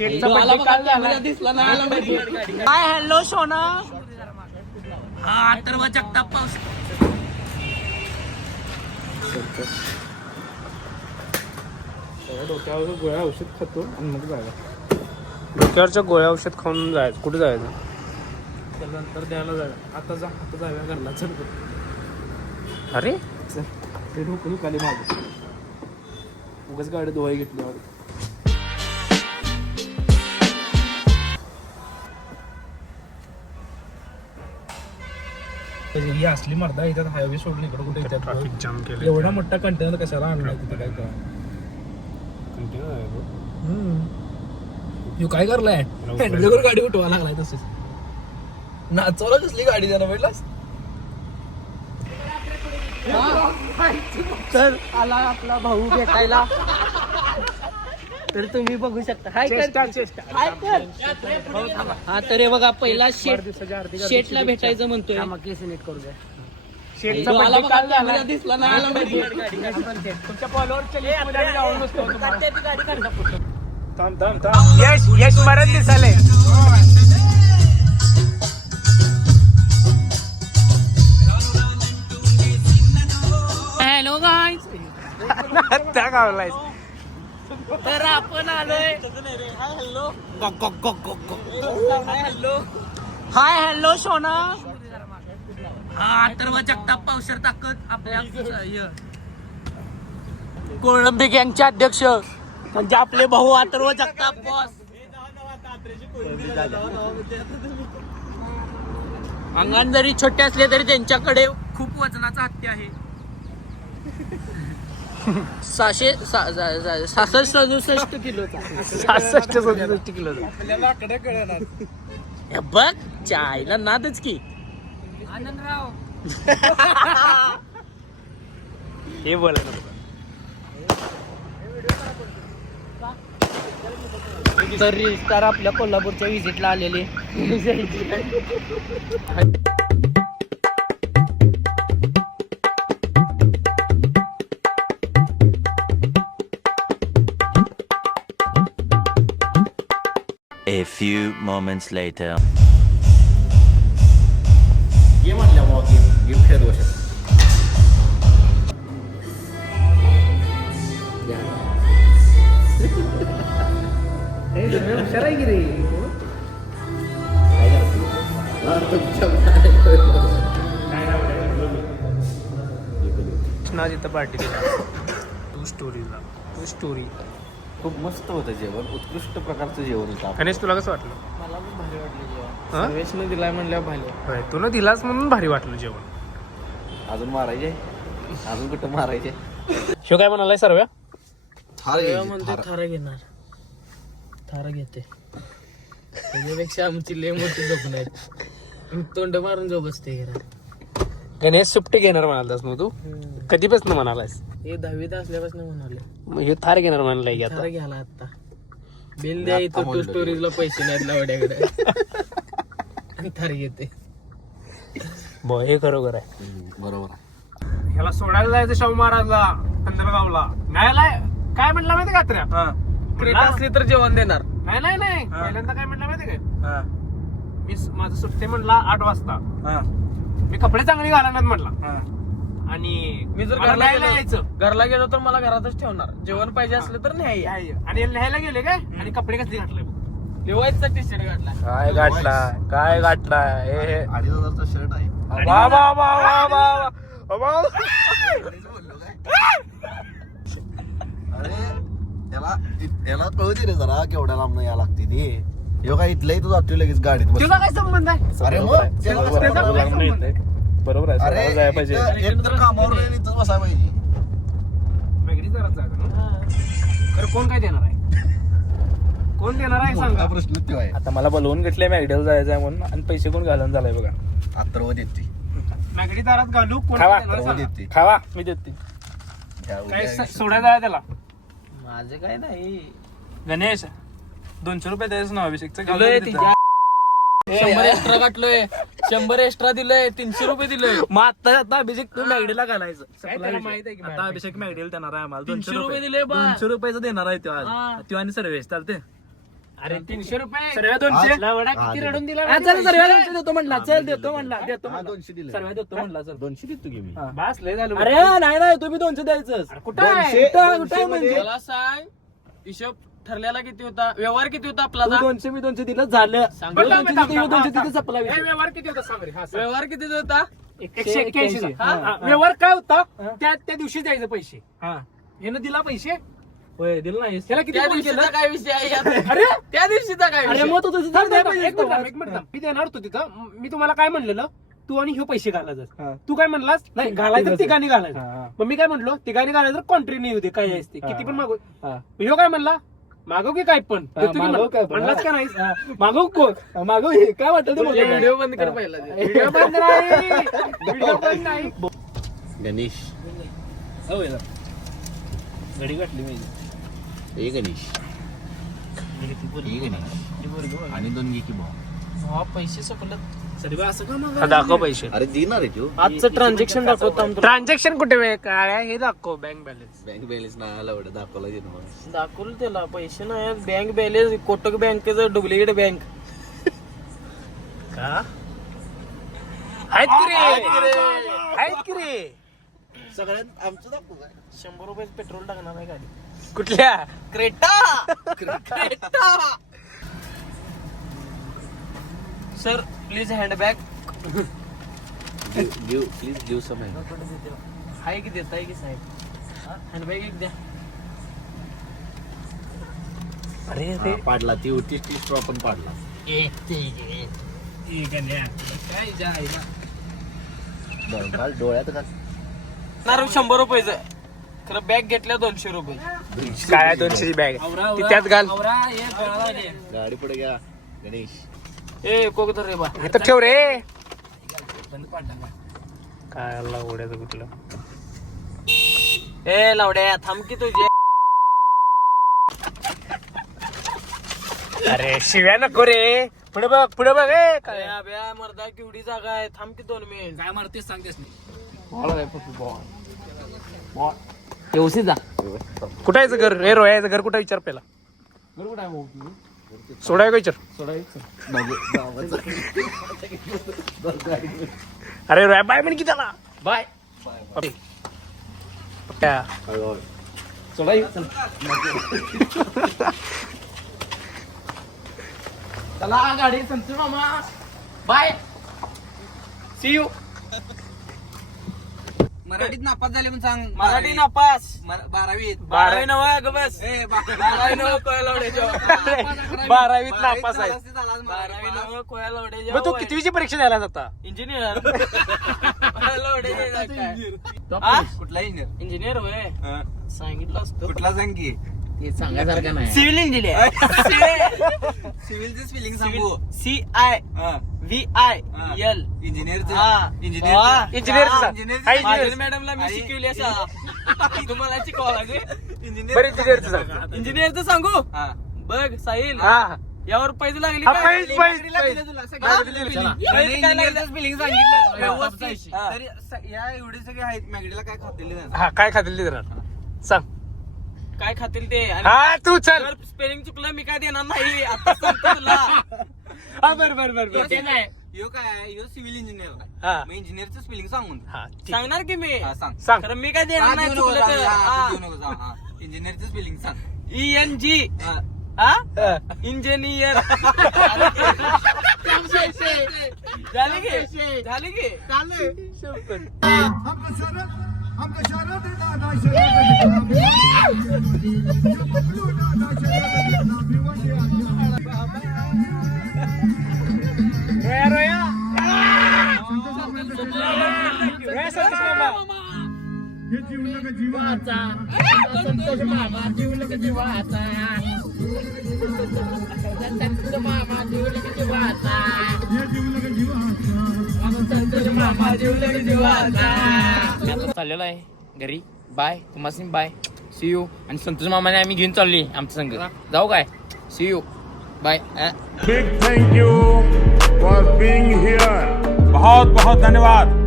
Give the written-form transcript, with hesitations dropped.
Hi hello सोना. हा तर जगताप पाऊस. डोक्यावर गोळ्या औषध खातो आणि मग जायला. डोक्यावरच्या गोळ्या औषध खाऊन जायचं. कुठे जायचं? त्यानंतर द्यायला जाऊया. आता जाऊया घरला. चल अरे ते डोकं दुखाली माझं. उगाच गाडी धुवाई घेतली माझी. ही असली मर्दा याच्यात हायवे सोडून इकडे कुठे येतात. ट्रॅफिक जाम केलं. एवढा मोठा कंटेनर कशाला आणला तिथे काय करा. काय करलाय हँडब्रेकवर गाडी उठवा लागलाय तसंच. नाचवला कसली गाडी त्यानं भेटलास. तर आला आपला भाऊ भेटायला. तर तुम्ही बघू शकता. हाय कर. हा तर हे बघा पहिला शेटला भेटायचं म्हणतोय. करू द्या. दिसला नाही. तुमच्या फॉलोअरच्या लिस्टमध्ये जाऊन बसतो. थांब. यश मरत दिसाले. Hello guys. त्या गावलाय. तर आपण आलोय. हाय हॅलो सोना. हा तर जगताप पावसर ताकद आपल्या कोळंबी गँगचे अध्यक्ष म्हणजे आपले भाऊ अथर्व जगताप बॉस. अंगण जरी छोटे असले तरी त्यांच्याकडे खूप वजनाचा हत्ती आहे. 67 किलोचा. 67 किलोचा. हे बघ चायला नादच की. आनंदराव हे बोलायचं. तर आपल्या कोल्हापूरच्या विजिटला आलेले. A few moments later. Game आणल्या मग गेम खेळत बसत. हुशार आहे की रे. जिथं पार्टी टू स्टोरी खूप मस्त होतं जेवण. उत्कृष्ट प्रकारचं जेवण होतं. गणेश तुला कसं वाटलं? मला पण भारी वाटलं जेवण. हा? सर्वेशने दिलाय म्हणल्यावर भारी. होय, तू दिलास म्हणून भारी वाटलं जेवण. अजून मारायचे. अजून कुठं मारायचे. शिव काय म्हणालाय सर्व? म्हणते थारा घेणार. थारा घेते. त्याच्यापेक्षा आमची लय मोठी जोखून आहेत. तोंड मारून जो बसते. गणेश सुट्टी घेणार म्हणालास मग तू? कधीपासून म्हणालास? हे 10वीत असल्यापासून म्हणाले. मग हे थार घेणार म्हणालाय की आता. थारा घ्याला आता. बिल द्या इथं. टू स्टोरीजला पैसे नाहीत लावड्याकडे. थार घेते. हे खरोखर आहे. बरोबर. ह्याला सोडायला जायचं शाहू महाराजला पंधरगावला. न्यायला काय म्हटलं माहिती का त्र्या? क्रेट असली तर जेवण देणार. नाही पहिल्यांदा काय म्हटलं माहिती काय? मी माझं सुट्टे म्हणला 8 वाजता. मी कपडे चांगले घालणार म्हटला. आणि मी जर घरला गेलो तर मला घरातच ठेवणार. जेवण पाहिजे असलं तर न्याय. आणि न्यायला गेले काय आणि कपडे कसले घातले लिवायचा टी शर्ट घातला. काय गाठलाय हे 2,500चा शर्ट आहे. वा वा वा वा वा वा. अरे त्याला कळू दे रे जरा केवढ्या लांब या लागते ती. ह्यो काय इथलं तू जातोय लगेच गाडीत बसून. तुला काय संबंध आहे? अरे मग बरोबर आहे. अरे जायला पाहिजे. एक तर कामावर नाही, इथंच बसायला पाहिजे. वेगळी जरा जागा ना. खरं कोण काय देणार आहे? कोण देणार आहे सांगा. प्रश्न तो आहे. आता मला बोलवून घेतलंय मॅगडीला जायचंय म्हणून आणि पैसे कोण घालून झालाय बघा. अथर्व देते. मॅगडी दारात घालू. कोण खावा. देणार सांगा. देते. खावा मी देते. काय सोडायला जाय त्याला. माझं काय नाही. गणेश 200 रुपये द्यायचं ना अभिषेकचं. 100 एक्स्ट्रा काटलोय. 100 एक्स्ट्रा दिलंय. 300 रुपये दिलंय. मग आता अभिषेक तू मॅगडीला घालायचं. त्याला माहित आहे की आता अभिषेक मॅगडीला देणार आहे आम्हाला 300 रुपये दिले बा. 200 रुपयाचं देणार आहे तो आज. हा. तो आणि सर्वेश चालते. अरे 300 रुपये सर्व 200 लवडा किती रडून दिला हा, चल सर्व देतो म्हणला, चल देतो म्हणला, देतो हा, म्हणला. 200 दिले. सर्व देतो म्हणला, चल. 200 देतो की मी. बस लय झालं अरे नाही तुम्ही 200 द्यायचं. कुठं आहे? 200 म्हणजे? मला सांग हिशोब ठरलेला किती होता, व्यवहार किती होता आपला तू 200 मी 200 दिलं, झालं. सांग. 200 दिलं, 200 दिलं, संपला ए, विषय. व्यवहार किती होता सांग रे. हा, सांग. व्यवहार किती होता 181 हा, हा. व्यवहार काय होता हा. त्या दिवशी द्यायचं पैसे हा. यानं दिला पैसे होय, दिलं नाही. त्याला किती त्या फोन केलं? दिवशीचा काय विषय आहे यात? अरे त्या दिवशीचा काय अरे विषय? मग तू तुझं झालं नाही एक मिनिट थांब, एक मिनिट थांब. मी देणार होतो तिथं. मी तुम्हाला काय म्हणलेलं, तू आणि ह्यो पैसे घालायचं. हा. तू काय म्हणलास नाही घालायचं, तिघांनी हा, घालायचं. हा. मग मी काय म्हणलो, तिघांनी घालायचं, कॉन्ट्री नाही होते काय असते किती पण मागू. हा. ह्यो काय म्हणला, मागव की काय पण हा, देतो की मागव म्हणला. काय पण. म्हणलास का नाही हा. मागव कोण? मागव हे काय वाटतं ते बोलतो. व्हिडिओ बंद कर पहिला ते. व्हिडिओ बंद नाही, व्हिडिओ बंद नाही. गणेश घडी गाठली मी. हे गणेश हे गणेश आणि 2 घे की भाऊ. हा, पैसे संपलं. दाखव पैसे. अरे देणार आहे तू. आजचं ट्रान्झॅक्शन दाखवतो आमचं. ट्रान्झॅक्शन कुठे वेळ काय आहे हे दाखव बँक बॅलन्स. बँक बॅलन्स नाही आला एवढं दाखवला देतो मला. दाखवलं त्याला पैसे नाही, बँक बॅलन्स कोटक बँकेचं डुप्लिकेट बँक. आहेत की रे सगळ्यात आमचं दाखवू काय? 100 रुपये पेट्रोल टाकणार आहे गाडी. कुठल्या Creta sir please handbag give please give some आहे की देताय की साहेब, हँडबॅग एक द्या. अरे पाडला ती होती ती आपण पाडला. बरं, घाल डोळ्यात घाल. 100 रुपयाचं खरं बॅग घेतल्या 200 रुपये. काय 200 बॅग त्यात घाल. गाडी पुढे घ्या गणेश. ए कोक धर रे बा. इथं ठेव रे. काय उड्याचं कुठलं. ए लावड्या थांब की तुझे. अरे शिव्या नको रे. पुढे बघ पुढे बघ. ए काय ब्या मर्दा केवढी जागा आहे, थांब की 2 मिनिट. काय मारतेस सांगतेस नाही. व्यवस्थित जा. कुठायचं घर रे, रोयाचं घर कुठं विचार पहिला. सोडाय का विचार. अरे रोया बाय म्हण की त्याला. बाय. चला गाडी संतू मामा. बाय. See you. मराठीत नापास झाले म्हणून सांग. मराठी नापास 12वी नवा ग बस. 12वी नवा कोया लावड्याच्या. 12वीत नापास आहे. 12वी नवा कोया लावड्याच्या. मग तू कितवीची परीक्षा द्यायला जाता. इंजिनियर. कुठला इंजिनियर? इंजिनियर होय सांगितलं असतं. कुठला सांग की. ते सांगायसारखं नाही. Civil engineer. सिव्हिलचं स्पेलिंग सांगू. CIVIL. इंजिनियरचं. इंजिनियर मॅडमला मी शिकवली अशा. तुम्हाला शिकवा इंजिनियरचं सांग. इंजिनियरचं सांगू. बघ साहिल हा यावर पैसे लागली हा, का? पैसे. स्पेलिंग सांगितलं. व्यवस्थित. तरी या एवढे सगळे आहेत मॅगडीला काय खातेले नाही. हा काय खातील ते देणार सांग. काय खातील ते. हा तू चल. स्पेलिंग चुकलं मी काय देणार नाही. आता सांगतो तुला. हा बर ते नाही. यो काय यो सिव्हिल इंजिनियर हा मग इंजिनियरचं स्पेलिंग सांगून. हा ठीक. सांगणार की मी. सांग. सांग. खरं मी काय देणार नाही चुकलं तर. इंजिनियरचं स्पेलिंग सांग. ENG. हा. इंजिनियर. झाली की रोया रोया रोया संतोष मामा. चाललेलो आहे घरी. बाय तुम्हाला बाय. See you. आणि संतोष मामाने आम्ही घेऊन चालली आमच्या संघ. जाऊ काय. See you bye. Big thank you for being here. बहुत बहुत धन्यवाद.